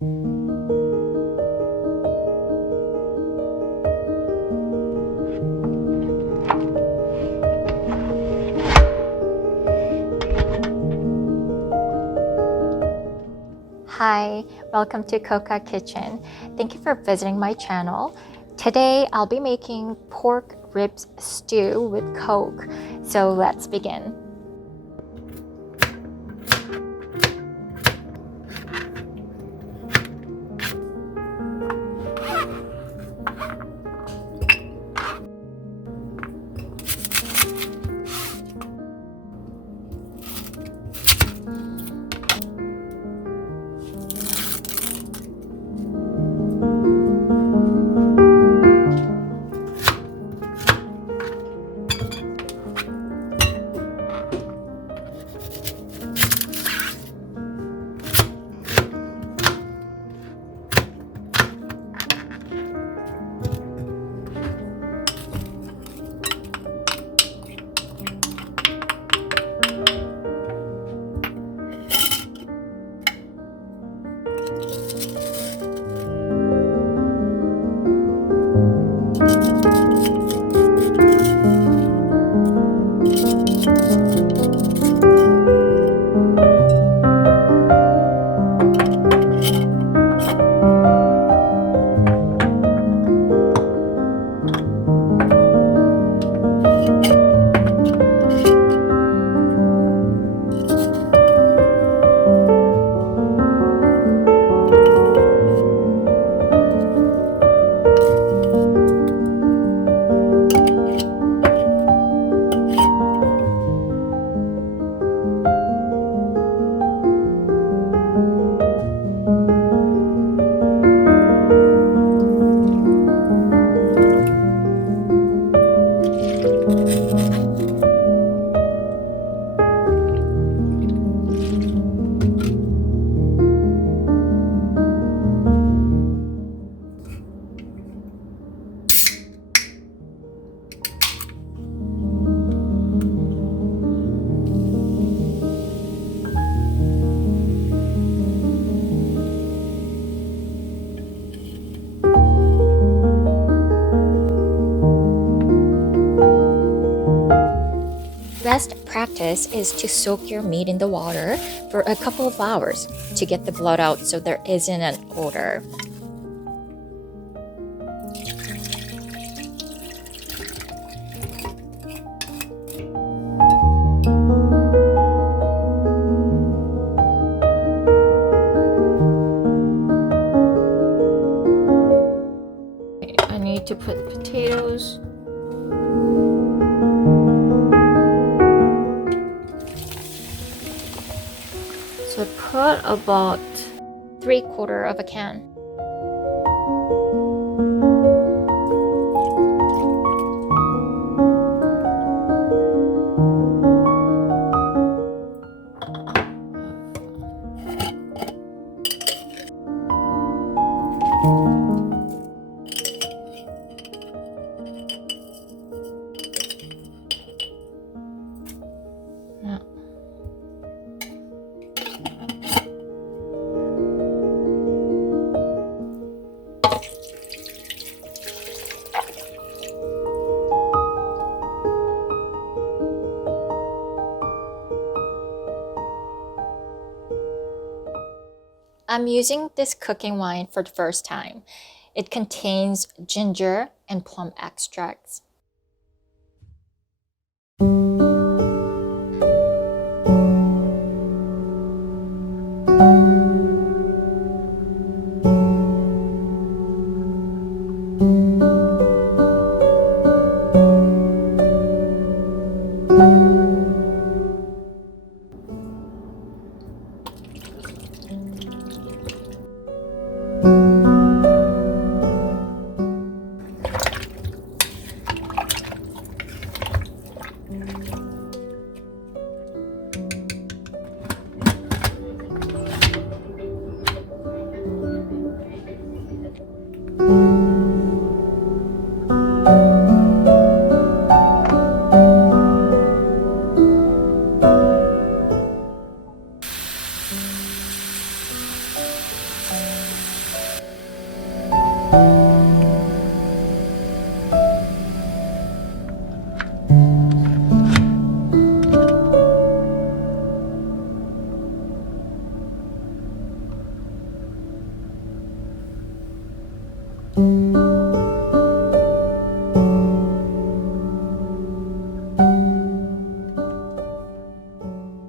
Hi, welcome to Coca Kitchen. Thank you for visiting my channel. Today I'll be making pork ribs stew with Coke. So let's begin. Best practice is to soak your meat in the water for a couple of hours to get the blood out so there isn't an odor. I need to put potatoes. So put about 3/4 of a can. Now, I'm using this cooking wine for the first time. It contains ginger and plum extracts. Thank you.